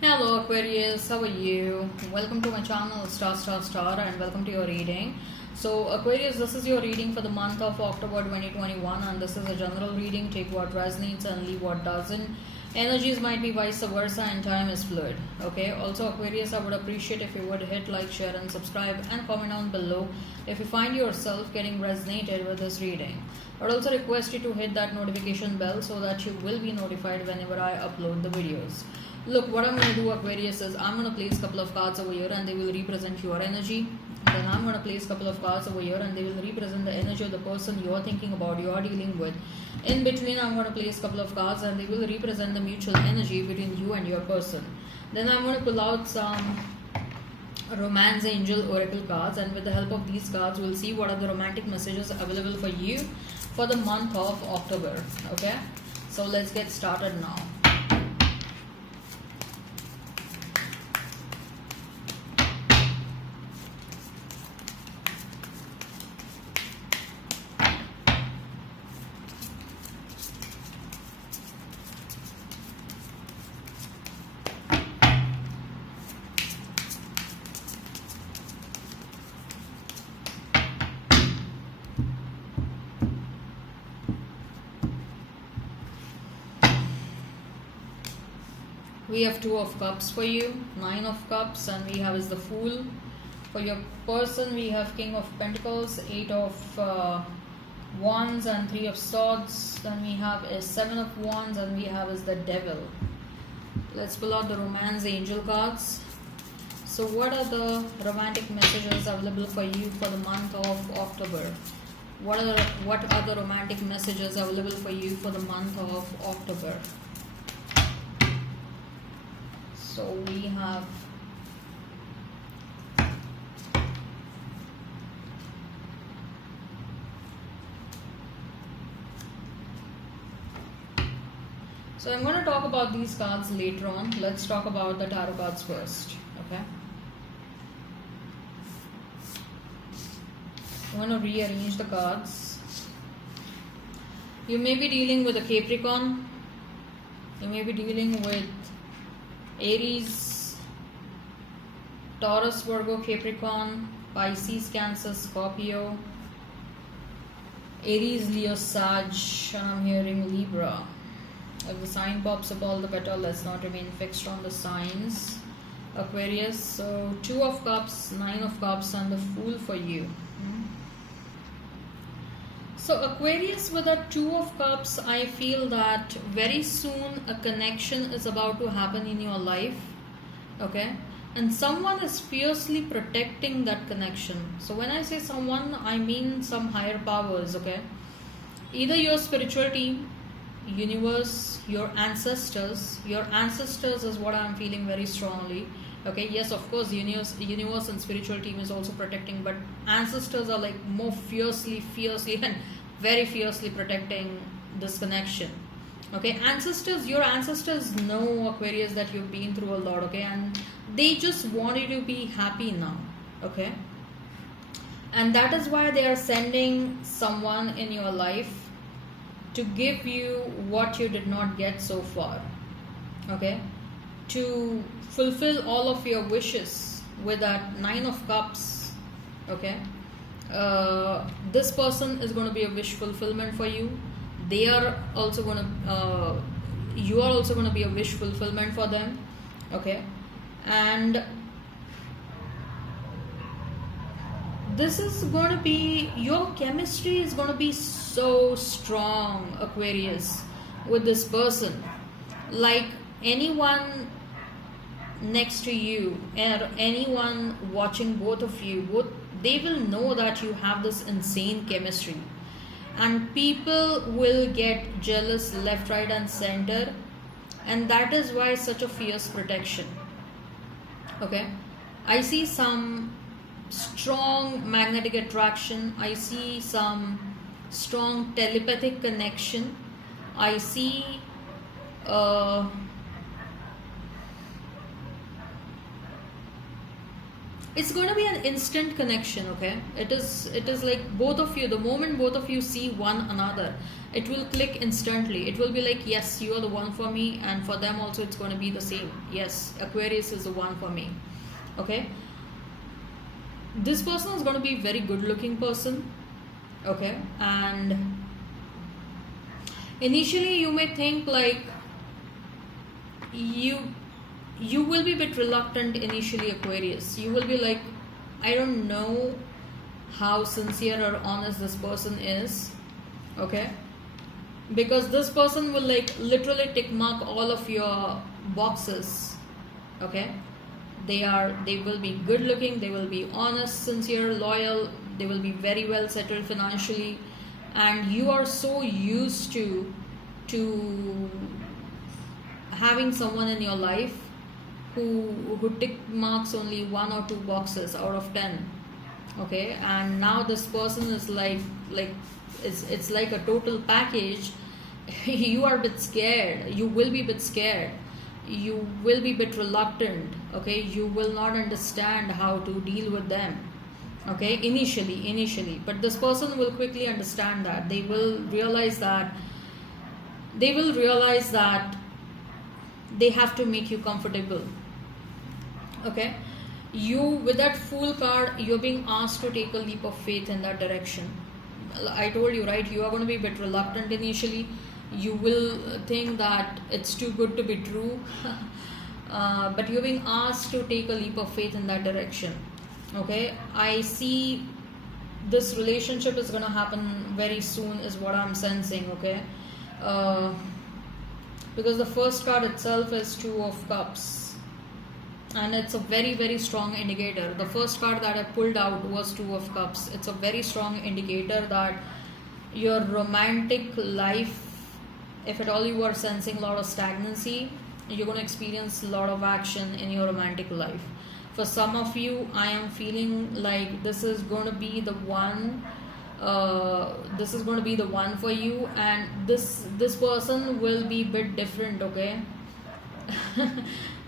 Hello Aquarius, how are you? Welcome to my channel Star and welcome to your reading. So Aquarius, this is your reading for the month of October 2021 and this is a general reading. Take what resonates and leave what doesn't. Energies might be vice versa and time is fluid. Okay, also Aquarius, I would appreciate if you would hit like, share and subscribe and comment down below if you find yourself getting resonated with this reading. I would also request you to hit that notification bell so that you will be notified whenever I upload the videos. Look, what I'm going to do, Aquarius, is I'm going to place a couple of cards over here and they will represent your energy. Then I'm going to place a couple of cards over here and they will represent the energy of the person you're thinking about, you're dealing with. In between, I'm going to place a couple of cards and they will represent the mutual energy between you and your person. Then I'm going to pull out some Romance Angel Oracle cards, and with the help of these cards, we'll see what are the romantic messages available for you for the month of October. Okay, so let's get started now. We have Two of Cups for you, Nine of Cups, and we have is the Fool. For your person, we have King of Pentacles, Eight of Wands, and Three of Swords. Then we have is Seven of Wands, and we have is the Devil. Let's pull out the Romance Angel cards. So what are the romantic messages available for you for the month of October? What are the romantic messages available for you for the month of October? So we have So I'm going to talk about these cards later on. Let's talk about the tarot cards first. Okay. I'm going to rearrange the cards. You may be dealing with a Capricorn. You may be dealing with Aries, Taurus, Virgo, Capricorn, Pisces, Cancer, Scorpio, Aries, Leo, Sag, and I'm hearing Libra. If the sign pops up, all the better. Let's not remain fixed on the signs. Aquarius, so Two of Cups, Nine of Cups, and the Fool for you. So Aquarius, with a Two of Cups, I feel that very soon a connection is about to happen in your life. Okay, and someone is fiercely protecting that connection. So when I say someone, I mean some higher powers. Okay, either your spiritual team, universe, your ancestors. Your ancestors is what I'm feeling very strongly. Okay, yes, of course, universe and spiritual team is also protecting, but ancestors are like more fiercely and very fiercely protecting this connection. Okay, your ancestors know, Aquarius, that you've been through a lot. Okay, and they just want you to be happy now. Okay, and that is why they are sending someone in your life to give you what you did not get so far. Okay, to fulfill all of your wishes with that Nine of Cups. Okay, this person is going to be a wish fulfillment for you. They are also going to you are also going to be a wish fulfillment for them. Okay, and this is going to be, your chemistry is going to be so strong, Aquarius, with this person. Like anyone next to you or anyone watching both of you, they will know that you have this insane chemistry, and people will get jealous left, right and center, and that is why such a fierce protection. Okay, I see some strong magnetic attraction. I see some strong telepathic connection. I see it's going to be an instant connection. Okay, it is like both of you, the moment both of you see one another, it will click instantly. It will be like, yes, you are the one for me, and for them also it's going to be the same. Yes, Aquarius is the one for me. Okay, this person is going to be a very good looking person. Okay, and initially you may think like you will be a bit reluctant initially, Aquarius. You will be like, I don't know how sincere or honest this person is. Okay, because this person will like literally tick mark all of your boxes. Okay, they will be good looking, they will be honest, sincere, loyal, they will be very well settled financially, and you are so used to having someone in your life who tick marks only 1 or 2 boxes out of 10. Okay, and now this person is like it's like a total package. You are a bit scared, you will be a bit scared, you will be a bit reluctant. Okay, you will not understand how to deal with them. Okay, initially, but this person will quickly understand that. They will realize that they have to make you comfortable. Okay, you, with that Fool card, you're being asked to take a leap of faith in that direction. I told you, right, you are going to be a bit reluctant initially. You will think that it's too good to be true. But you're being asked to take a leap of faith in that direction. Okay, I see this relationship is going to happen very soon is what I'm sensing. Okay, because the first card itself is 2 of Cups, and it's a very, very strong indicator. The first card that I pulled out was 2 of Cups. It's a very strong indicator that your romantic life, if at all you are sensing a lot of stagnancy, you're going to experience a lot of action in your romantic life. For some of you, I am feeling like this is going to be the one. This is going to be the one for you, and this person will be a bit different. Okay,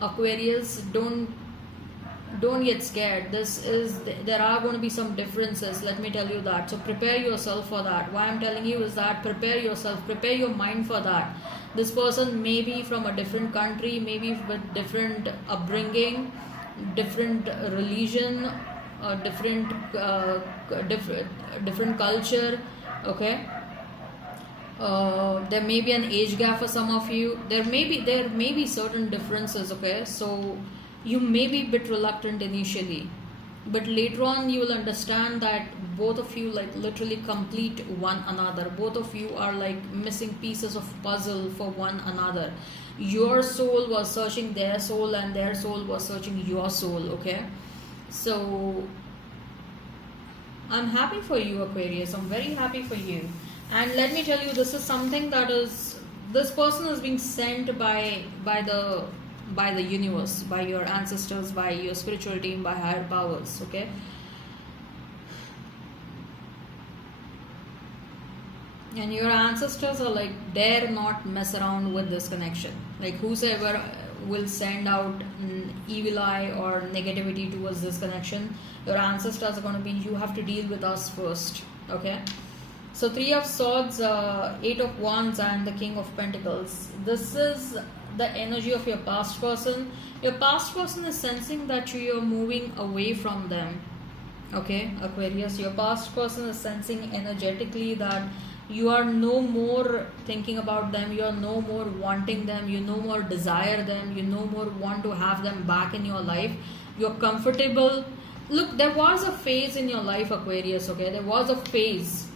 Aquarius, don't get scared. There are going to be some differences, let me tell you that. So prepare yourself for that. Why I'm telling you is that prepare yourself, prepare your mind for that. This person may be from a different country, maybe with different upbringing, different religion, different culture. Okay, there may be an age gap for some of you. There may be certain differences. Okay, so you may be a bit reluctant initially, but later on you will understand that both of you like literally complete one another. Both of you are like missing pieces of puzzle for one another. Your soul was searching their soul, and their soul was searching your soul. Okay, so I'm happy for you, Aquarius. I'm very happy for you. And let me tell you, this is something that this person is being sent by the universe, by your ancestors, by your spiritual team, by higher powers. Okay, and your ancestors are like, dare not mess around with this connection. Like, whosoever will send out evil eye or negativity towards this connection, your ancestors are going to be, you have to deal with us first. Okay, so 3 of Swords, 8 of Wands, and the King of Pentacles. This is the energy of your past person. Your past person is sensing that you are moving away from them. Okay, Aquarius, your past person is sensing energetically that you are no more thinking about them, you are no more wanting them, you no more desire them, you no more want to have them back in your life. You're comfortable. Look, there was a phase in your life, Aquarius. Okay, there was a phase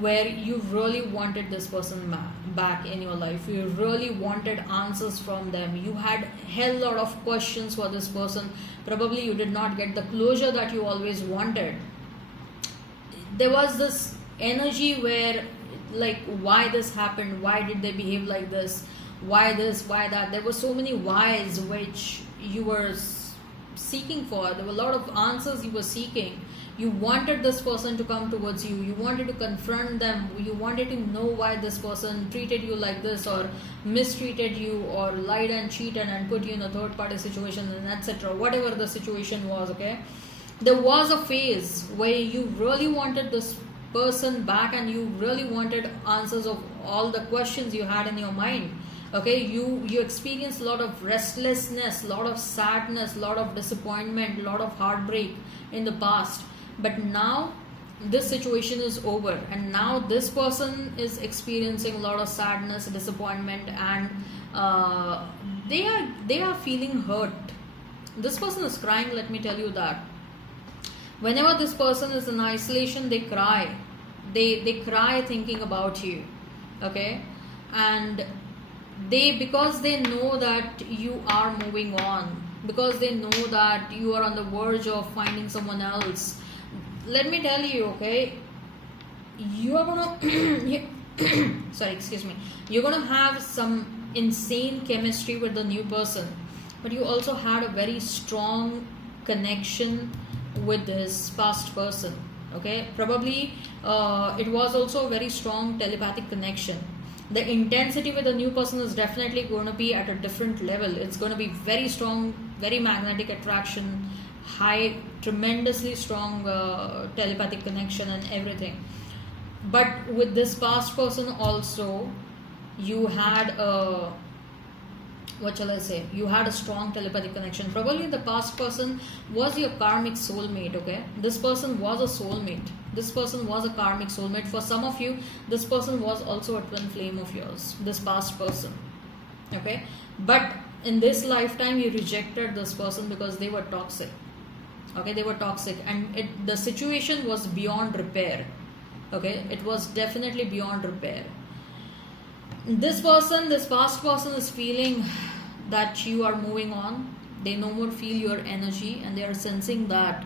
where you really wanted this person back in your life. You really wanted answers from them. You had hell lot of questions for this person. Probably you did not get the closure that you always wanted. There was this energy where like, why this happened, why did they behave like this, why this, why that. There were so many whys which you were seeking for. There were a lot of answers you were seeking. You wanted this person to come towards you. You wanted to confront them. You wanted to know why this person treated you like this, or mistreated you, or lied and cheated and put you in a third party situation, and etc. Whatever the situation was. Okay, there was a phase where you really wanted this person back and you really wanted answers of all the questions you had in your mind. Okay, you experienced a lot of restlessness, a lot of sadness, a lot of disappointment, a lot of heartbreak in the past. But now this situation is over, and now this person is experiencing a lot of sadness, disappointment, and they are feeling hurt. This person is crying, let me tell you that. Whenever this person is in isolation, they cry. They cry thinking about you. Okay, and because they know that you are moving on, because they know that you are on the verge of finding someone else. Let me tell you, okay, you are gonna sorry, excuse me, you're gonna have some insane chemistry with the new person, but you also had a very strong connection with this past person. Okay, probably it was also a very strong telepathic connection. The intensity with the new person is definitely going to be at a different level. It's going to be very strong, very magnetic attraction, high, tremendously strong telepathic connection and everything. But with this past person also, you had a, what shall I say, you had a strong telepathic connection. Probably the past person was your karmic soulmate. Okay, this person was a soulmate, this person was a karmic soulmate. For some of you, this person was also a twin flame of yours, this past person. Okay, but in this lifetime you rejected this person because they were toxic. Okay, they were toxic, and the situation was beyond repair. Okay, it was definitely beyond repair. This person, this past person is feeling that you are moving on. They no more feel your energy, and they are sensing that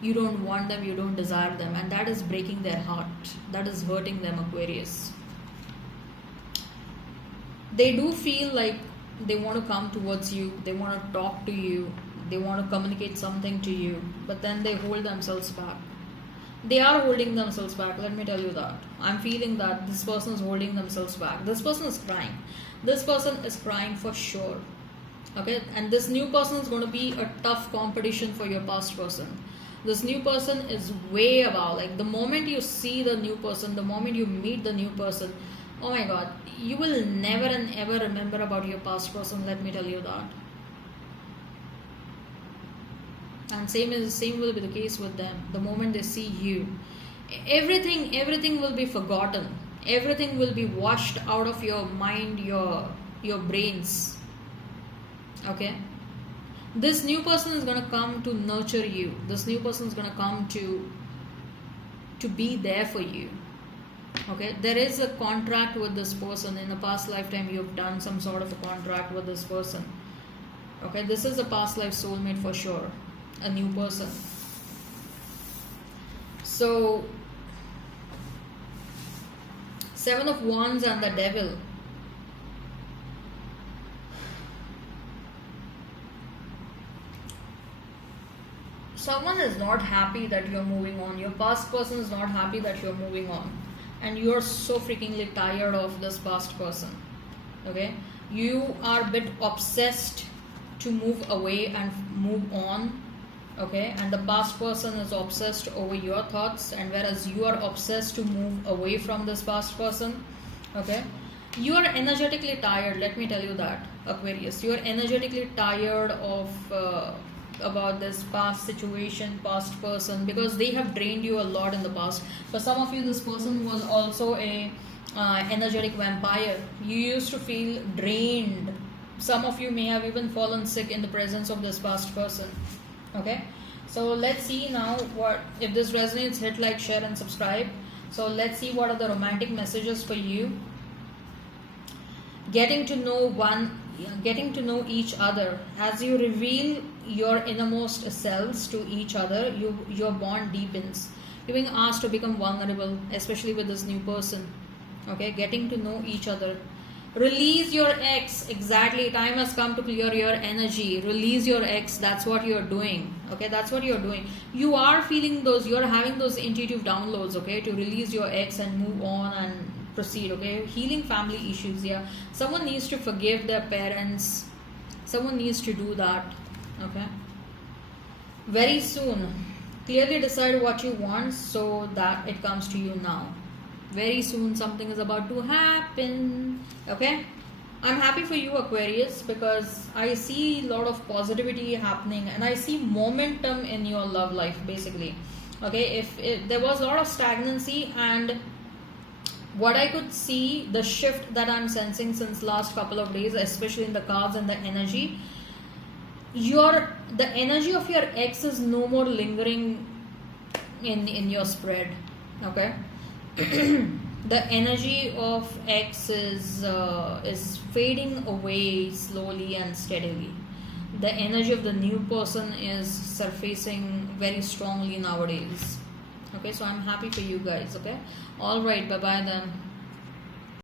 you don't want them, you don't desire them, and that is breaking their heart. That is hurting them, Aquarius. They do feel like they want to come towards you, they want to talk to you, they want to communicate something to you, but then they hold themselves back. They are holding themselves back, let me tell you that. I'm feeling that this person is holding themselves back. This person is crying. This person is crying for sure. Okay, and this new person is going to be a tough competition for your past person. This new person is way above. Like the moment you see the new person, the moment you meet the new person, oh my god, you will never and ever remember about your past person, let me tell you that. And same will be the case with them. The moment they see you, everything will be forgotten. Everything will be washed out of your mind, your brains. Okay, this new person is going to come to nurture you. This new person is going to come to be there for you. Okay, there is a contract with this person. In a past lifetime you've done some sort of a contract with this person. Okay, this is a past life soulmate for sure, a new person. So 7 of Wands and the Devil. Someone is not happy that you're moving on. Your past person is not happy that you're moving on, and you're so freakingly tired of this past person. Okay, you are a bit obsessed to move away and move on. Okay, and the past person is obsessed over your thoughts, and whereas you are obsessed to move away from this past person. Okay, you are energetically tired, let me tell you that, Aquarius. You are energetically tired of about this past situation, past person, because they have drained you a lot in the past. For some of you, this person was also a energetic vampire. You used to feel drained. Some of you may have even fallen sick in the presence of this past person. Okay, so let's see now what, if this resonates, hit like, share and subscribe. So let's see what are the romantic messages for you. Getting to know each other. As you reveal your innermost selves to each other, your bond deepens. You're being asked to become vulnerable, especially with this new person. Okay, getting to know each other. Release your ex. Exactly, time has come to clear your energy. Release your ex. That's what you're doing. Okay, that's what you're doing. You are feeling those, you're having those intuitive downloads, okay, to release your ex and move on and proceed. Okay, healing family issues. Yeah, someone needs to forgive their parents. Someone needs to do that. Okay, very soon. Clearly decide what you want so that it comes to you now. Very soon something is about to happen. Okay, I'm happy for you, Aquarius, because I see a lot of positivity happening and I see momentum in your love life basically. Okay, if there was a lot of stagnancy, and what I could see, the shift that I'm sensing since last couple of days, especially in the cards and the energy, the energy of your ex is no more lingering in your spread. Okay. The energy of X is fading away slowly and steadily. The energy of the new person is surfacing very strongly nowadays. Okay, so I'm happy for you guys. Okay, all right, bye bye then.